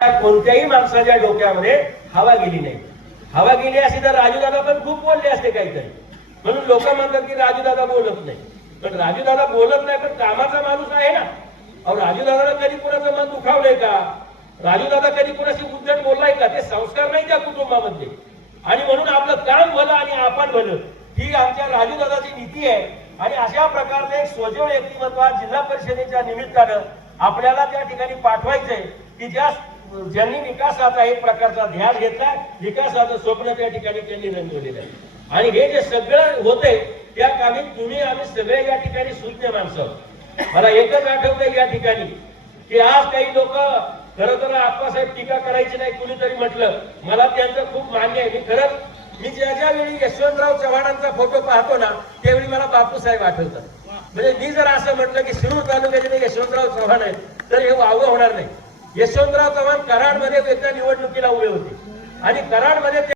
कोणत्याही माणसाच्या डोक्यामध्ये हवा गेली नाही. हवा गेली असती तर राजूदादा पण खूप बोलले असते काहीतरी. म्हणून लोक म्हणतात की राजूदादा बोलत नाही. पण राजूदादा बोलत नाही, पण कामाचा माणूस आहे ना. अहो, राजूदादाला कधी कुणाचं मन दुखावलंय का? राजूदादा कधी कुणाशी उद्धट बोललाय का? ते संस्कार नाही त्या कुटुंबामध्ये. आणि म्हणून आपलं काम भलं आणि आपण भलं ही आमच्या राजूदादाची नीती आहे. आणि अशा प्रकारचं एक स्वजळ व्यक्तिमत्व जिल्हा परिषदेच्या निमित्तानं आपल्याला त्या ठिकाणी पाठवायचंय की ज्यांनी विकासाचा एक प्रकारचा ध्यान घेतला, विकासाचं स्वप्न त्या ठिकाणी त्यांनी रंगवलेलं आहे. आणि हे जे सगळं होते त्या कामी तुम्ही आम्ही सगळे या ठिकाणी सुज्ञ माणसं आहोत. मला एकच आठवतंय या ठिकाणी की आज काही लोक खरं तर आप्पासाहेब टीका करायची नाही कुणीतरी म्हटलं, मला त्यांचं खूप मान्य आहे. मी ज्या वेळी यशवंतराव चव्हाणांचा फोटो पाहतो ना त्यावेळी मला बापूसाहेब आठवतात. म्हणजे मी जर असं म्हटलं की शिरूर तालुक्याचे यशवंतराव चव्हाण आहेत तर हे वावं होणार नाही. यशवंतराव चव्हाण कराडमध्ये एकदा निवडणुकीला उभे होते आणि कराडमध्ये